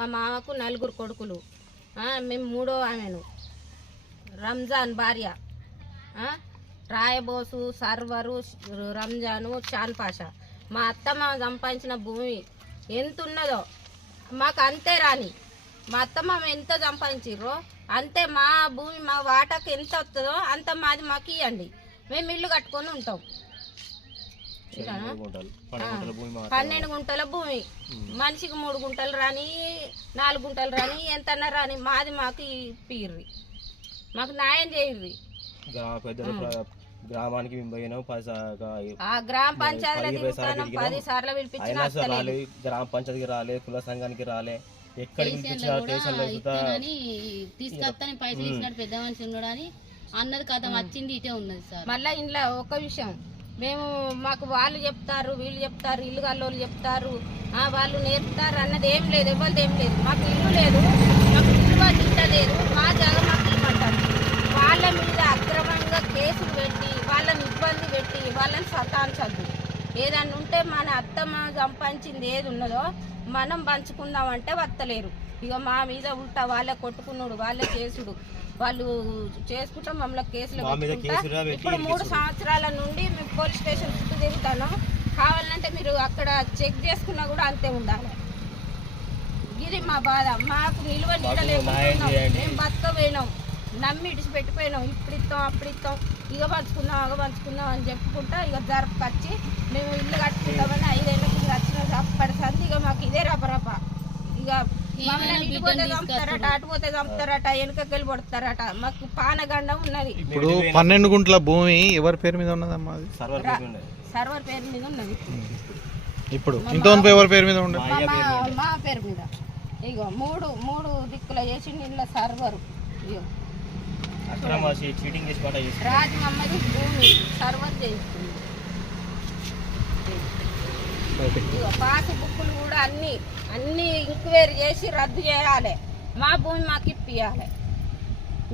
మా మామకు నలుగురు కొడుకులు. మేము మూడో ఆమెను. రంజాన్ భార్య. రాయబోసు సర్వరు రంజాను చాన్పాష మా అత్తమ్మ సంపాదించిన భూమి ఎంత ఉన్నదో మాకు అంతే రాని. మా అత్తమ్మ ఎంత సంపాదించిర్రో అంతే మా భూమి మా వాటాకు ఎంత వస్తుందో అంత మాది మాకు ఇవ్వండి మేము ఇల్లు కట్టుకొని ఉంటాం. పన్నెండు గుంటల భూమి మనిషికి మూడు గుంటలు రాని నాలుగు గుంటలు రాని ఎంతన్నా రాని మాది మాకు ఇప్పిర్రి మాకు న్యాయం చేయర్రి. గ్రామానికి మేము గ్రామ పంచాయతీలో పది సార్లు రాలే గ్రామ పంచాయతీకి రాలే కుల సంఘానికి రాలే. అని తీసుకొస్తాను పైసలు ఇచ్చినట్టు పెద్ద మనిషి ఉన్నాడని అన్నది కథ వచ్చింది ఇటే ఉన్నది సార్. మళ్ళీ ఇంట్లో ఒక విషయం. మేము మాకు వాళ్ళు చెప్తారు వీళ్ళు చెప్తారు ఇల్లు గల్లోళ్ళు చెప్తారు. ఆ, వాళ్ళు నేర్పుతారు అన్నది ఏం లేదు ఎవరిది ఏం లేదు. మాకు ఇల్లు లేదు మాకు ఇల్లు వాళ్ళు లేదు మా జాగ మాకు ఇవ్వమంటారు వాళ్ళ మీద అక్రమంగా కేసులు పెట్టి వాళ్ళని ఇబ్బంది పెట్టి వాళ్ళని సతాంచద్దు ఏదన్నా ఉంటే మన అత్తమ్మ సంపాదించింది ఏది ఉన్నదో మనం పంచుకుందామంటే వత్తలేరు. ఇక మా మీద ఉల్టా వాళ్ళే కొట్టుకున్నాడు వాళ్ళే చేసుడు. వాళ్ళు చేసుకుంటాం మమ్మల్ని కేసులు ఇప్పుడు మూడు సంవత్సరాల నుండి మేము పోలీస్ స్టేషన్ చుట్టూ తిరుగుతాను. కావాలంటే మీరు అక్కడ చెక్ చేసుకున్నా కూడా అంతే ఉండాలి. ఇది మా బాధ. మాకు నిల్వ నీడ లేకుండా మేము బతకపోయినాం నమ్మి ఇడిచి పెట్టిపోయినాం ఇప్పుడు ఇస్తాం అప్పుడు ఇస్తాం ఇక పంచుకుందాం అగ పంచుకుందాం అని చెప్పుకుంటా ఇక జరపకొచ్చి మేము ఇల్లు కట్టుకుంటామని ఐదేళ్ళ కింద వచ్చిన. అప్పటి సంది ఇక మాకు ఇదే రపరప. ఇక మమ్మల్ని ఇటు పోతే చంపుతారట అటు పోతే చంపుతారట పడతారట మాకు పానగండం ఉన్నది. ఇప్పుడు పన్నెండు గుంటల భూమి ఎవరి పేరు మీద ఉన్నదమ్మా అది? సర్వర్ పేరు సర్వర్ పేరు మీద ఉన్నది. ఇప్పుడు ఇంతవరకు ఎవరి పేరు మీద ఉండదు మా పేరు మీద ఇగో మూడు మూడు దిక్కుల చేసి నీళ్ళ సర్వరు. ఇగో. చీటింగ్ చేసి చేసి భూమి సర్వర్ చేయిస్తుంది ఇగో పాస్ బుక్కులు కూడా అన్ని అన్ని ఎంక్వైరీ చేసి రద్దు చేయాలి. మా భూమి మాకు ఇప్పియాలి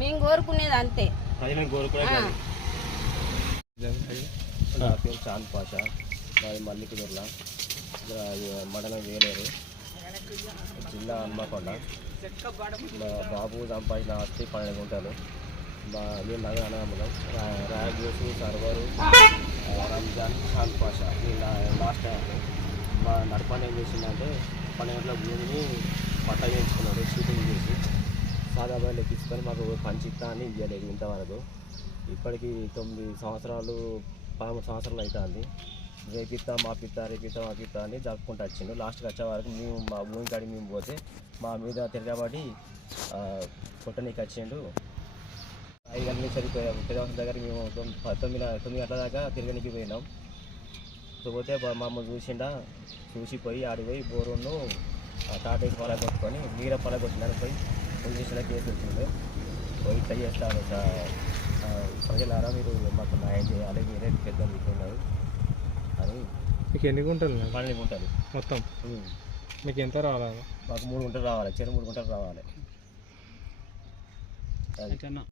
మేము కోరుకునేది అంతే. నా పేరు చాంద్ పాషా. మాది మల్లికుదుర్ల మండలం వేలేరు. జిల్లా హన్మకొండ. మా బాబు సంపాదించిన ఆస్తి పన్నెండు గుంటలు. మా వీళ్ళు నగర అన్నదమ్ములం. రాజేషు సర్వరు రంజాన్ చాంద్ పాషా. వీళ్ళ లాస్ట్ మా నడపని ఏం చేసిందంటే పన్నెండు గంటల భూమిని పట్ట చేయించుకున్నాడు షూటింగ్ చేసి. సాదా లెక్కించుకొని మాకు పంచిస్తా అని ఇవ్వలేదు ఇంతవరకు. ఇప్పటికి తొమ్మిది సంవత్సరాలు పదమూడు సంవత్సరాలు అవుతుంది రేపిస్తా మాపిస్తా రేపిస్తా మాపిస్తా అని జరుపుకుంటూ వచ్చిండు. లాస్ట్కి వచ్చే వరకు మేము మా భూమి కాడికి మేము పోతే మా మీద తిరగబడి కొట్టనీకి వచ్చిండు. ఐదు గంటల నుంచి పెద్దవాళ్ళ దగ్గర మేము తొమ్మిది తొమ్మిది తొమ్మిది గంటల దాకా తిరగనికి పోయినాం. పోతే మమ్మల్ని చూసిండా చూసిపోయి ఆడిపోయి బోరును టాటేసి పొల కొట్టుకొని మీర పొల కొట్టినాను పోయి పోలీస్ స్టేషన్లో కేసు వచ్చింది పోయి చేస్తాను సార్. ఆ, ప్రజలారా మీరు మాకు న్యాయం చేయాలి మీరే పెద్ద మీకున్నారు అని మీకు ఎన్ని గుంటలు పన్నెండు గుంటలు. మొత్తం. మీకు ఎంత రావాలి? మాకు మూడు గుంటలు రావాలి చెరు మూడు గుంటలు రావాలి.